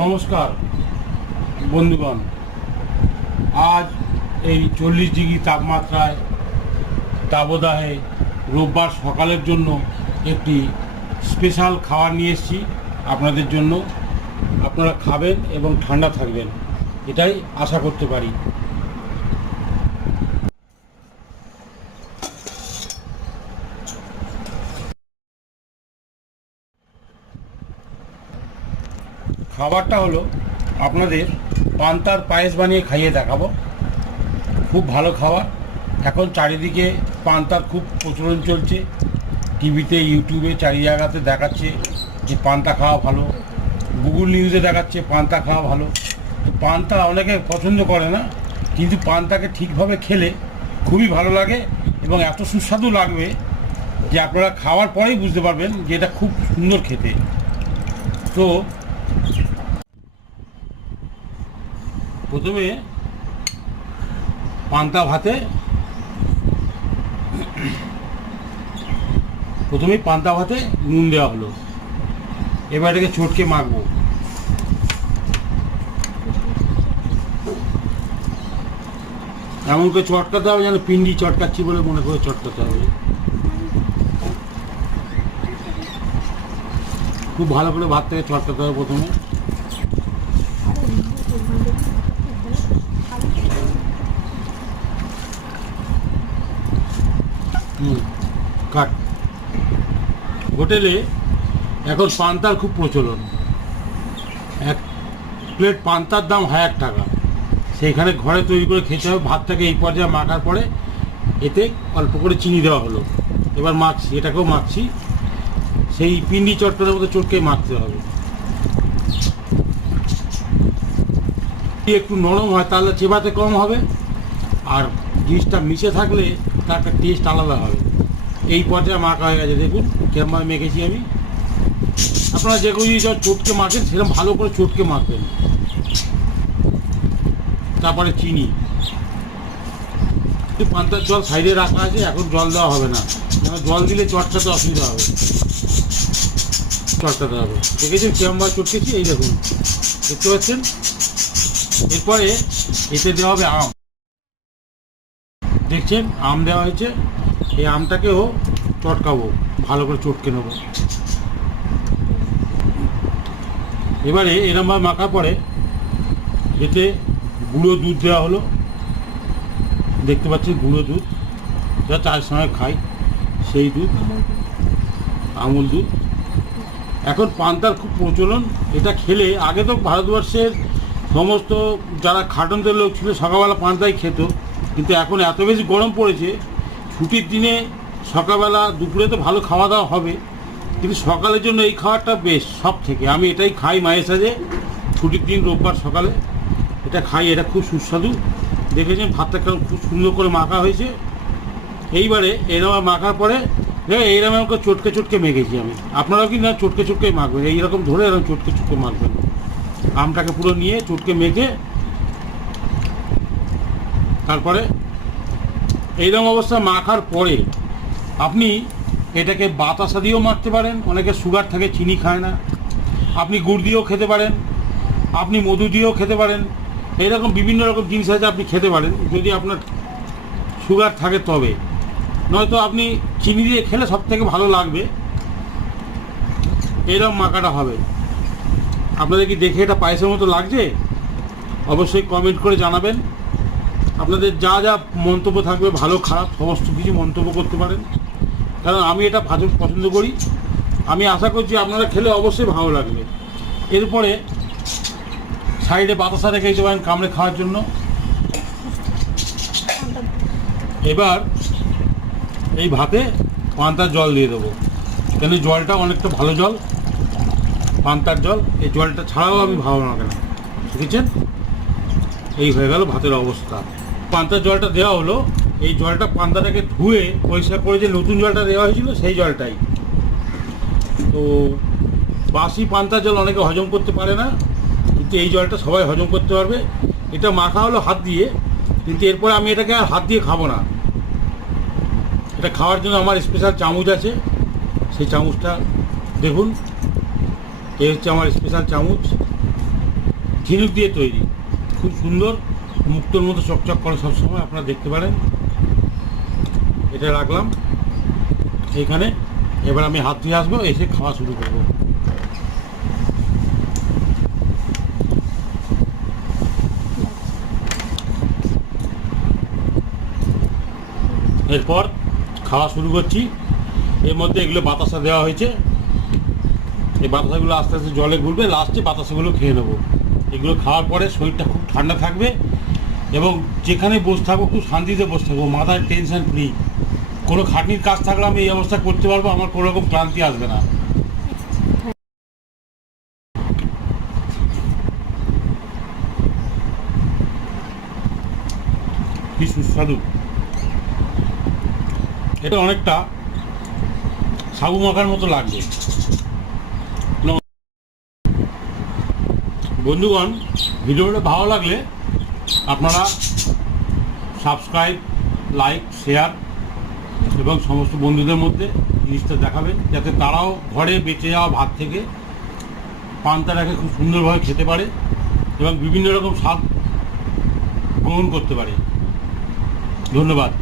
নমস্কার, বন্ধুগণ। আজ এই চল্লিশ ডিগ্রি তাপমাত্রায় দাবদাহে রোববার সকালের জন্য একটি স্পেশাল খাবার নিয়ে এসেছি। আপনাদের জন্য আপনারা খাবেন এবং ঠান্ডা থাকবেন, এটাই আশা করতে পারি। খাবারটা হলো আপনাদের পান্তার পায়েস বানিয়ে খাইয়ে দেখাবো। খুব ভালো খাবার। এখন চারিদিকে পান্তার খুব প্রচলন চলছে। টিভিতে, ইউটিউবে চারি জায়গাতে দেখাচ্ছে যে পান্তা খাওয়া ভালো। গুগল নিউজে দেখাচ্ছে পান্তা খাওয়া ভালো। তো পান্তা অনেকে পছন্দ করে না, কিন্তু পান্তাকে ঠিকভাবে খেলে খুবই ভালো লাগে এবং এত সুস্বাদু লাগবে যে আপনারা খাওয়ার পরেই বুঝতে পারবেন যে এটা খুব সুন্দর খেতে। তো প্রথমে পান্তা ভাতে প্রথমেই পান্তা ভাতে নুন দেওয়া হলো। এবার এটাকে চটকে মাখবো। এমন করে চটকাতে হবে যেন পিন্ডি চটকাচ্ছি বলে মনে করে চটকাতে হবে। খুব ভালো করে ভাত থেকে চটকাতে হবে প্রথমে। কাট হোটেলে এখন পান্তার খুব প্রচলন। এক প্লেট পান্তার দাম হাজার টাকা। সেইখানে ঘরে তৈরি করে খেতে হবে, ভাতটাকে এই পর্যায়ে মাখার পরে এতে অল্প করে চিনি দেওয়া হলো। এবার মাখছি, এটাকেও মাখছি। সেই পিন্ডি চট্টনের মতো চটকে মাখতে হবে। একটু নরম হয়, তাহলে চেবাতে কম হবে। আর জিনিসটা মিশে থাকলে তার একটা টেস্ট আলাদা হবে। এই পর্যায়ে মাখা হয়ে গেছে, দেখুন কেমন মেখেছি আমি। আপনারা যে কোনো জিনিস চটকে মাখেন, সেরকম ভালো করে চটকে মাখবেন। তারপরে চিনি। পান্তার জল সাইডে রাখা আছে, এখন জল দেওয়া হবে না। জল দিলে চটকাতে অসুবিধা হবে। চটকাতে হবে। দেখেছেন কেমন চটকেছি? এই দেখুন। দেখতে পাচ্ছেন? এরপরে এতে দেওয়া হবে আম। দেখছেন আম দেওয়া হয়েছে, এই আমটাকেও চটকাবো, ভালো করে চটকে নেব। এবারে এরমভাবে মাখা পরে এতে গুঁড়ো দুধ দেওয়া হলো। দেখতে পাচ্ছেন গুঁড়ো দুধ, যা চায়ের সঙ্গে খাই, সেই দুধ, আমুল দুধ। এখন পান্তার খুব প্রচলন, এটা খেলে আগে তো ভারতবর্ষের সমস্ত যারা খাটনদের লোক ছিল, সকালবেলা পান্তাই খেত। কিন্তু এখন এত বেশি গরম পড়েছে, ছুটির দিনে সকালবেলা দুপুরে তো ভালো খাওয়া দাওয়া হবে, কিন্তু সকালের জন্য এই খাবারটা বেশ সব থেকে আমি এটাই খাই মায়ের সাথে, ছুটির দিন রোববার সকালে। এটা খাই, এটা খুব সুস্বাদু। দেখেছেন, ভাতটা কেমন খুব সুন্দর করে মাখা হয়েছে। এইবারে এরকম মাখার পরে দেখো এইরকম আমাকে চটকে চটকে মেখেছি আমি। আপনারাও কি না চটকে চটকে মাখবেন, এইরকম ধরে এরকম চটকে চটকে মাখবেন। আমটাকে পুরো নিয়ে চটকে মেখে তারপরে এইরকম অবস্থা মাখার পরে আপনি এটাকে বাতাসা দিয়েও মাখতে পারেন, অনেকে সুগার থাকে, চিনি খায় না। আপনি গুড় দিয়েও খেতে পারেন, আপনি মধু দিয়েও খেতে পারেন। এইরকম বিভিন্ন রকম জিনিস আছে, আপনি খেতে পারেন। যদি আপনার সুগার থাকে তবে। নয়তো আপনি চিনি দিয়ে খেলে সব থেকে ভালো লাগবে। এরকম মাখাটা হবে। আপনাদের কি দেখে এটা পায়েসের মতো লাগছে? অবশ্যই কমেন্ট করে জানাবেন। আপনাদের যা যা মন্তব্য থাকবে, ভালো, খারাপ, সমস্ত কিছু মন্তব্য করতে পারেন। কারণ আমি এটা ভাজ পছন্দ করি। আমি আশা করছি আপনারা খেলে অবশ্যই ভালো লাগবে। এরপরে সাইডে বাতাসা রেখে দিতে পারেন কামড়ে খাওয়ার জন্য। এবার এই ভাতে পান্তার জল দিয়ে দেবো। কেন জলটা অনেকটা ভালো জল, পান্তার জল, এই জলটা ছাড়াও আমি ভালো লাগে না। বুঝেছেন? এই হয়ে গেল ভাতের অবস্থা। পান্তার জলটা দেওয়া হলো, এই জলটা পান্তাটাকে ধুয়ে পরিষ্কার করে যে নতুন জলটা দেওয়া হয়েছিল সেই জলটাই। তো বাসি পান্তার জল অনেকে হজম করতে পারে না, কিন্তু এই জলটা সবাই হজম করতে পারবে। এটা মাখা হলো হাত দিয়ে, কিন্তু এরপরে আমি এটাকে আর হাত দিয়ে খাব না। এটা খাওয়ার জন্য আমার স্পেশাল চামচ আছে, সেই চামচটা দেখুন। এই হচ্ছে আমার স্পেশাল চামচ, ঝিনুক দিয়ে তৈরি, খুব সুন্দর। মুক্তোর মতো চকচক করে সবসময় আপনারা দেখতে পারেন। এটা রাখলাম। এইখানে। এবার আমি হাত ধুয়ে আসব, এসে খাওয়া শুরু করব। এরপর খাওয়া শুরু করছি। এর মধ্যে এগুলো বাতাসা দেওয়া হয়েছে। এই বাতাসাগুলো আস্তে আস্তে জলে ঘুরবে। লাস্টে বাতাসাগুলো খেয়ে নেব। এগুলো খাওয়ার পরে শরীরটা খুব ঠান্ডা থাকবে। এবং যেখানে বসে থাকব, খুব শান্তিতে বসে থাকব, মাথায় টেনশন ফ্রি কোনো খাটনির কাজ থাকলে আমি এই অবস্থা করতে পারব, আমার কোনো রকম ক্লান্তি আসবে না। সুস্বাদু। এটা অনেকটা সাবু মাখার মতো লাগবে। বন্ধুগণ, ভিডিওটা ভালো লাগলে আপনারা সাবস্ক্রাইব লাইক শেয়ার এবং সমস্ত বন্ধুদের মধ্যে জিনিসটা দেখাবেন, যাতে তারাও ঘরে বেঁচে যাওয়া ভাত থেকে পান্তা রেখে খুব সুন্দরভাবে খেতে পারে এবং বিভিন্ন রকম স্বাদ গ্রহণ করতে পারে। ধন্যবাদ।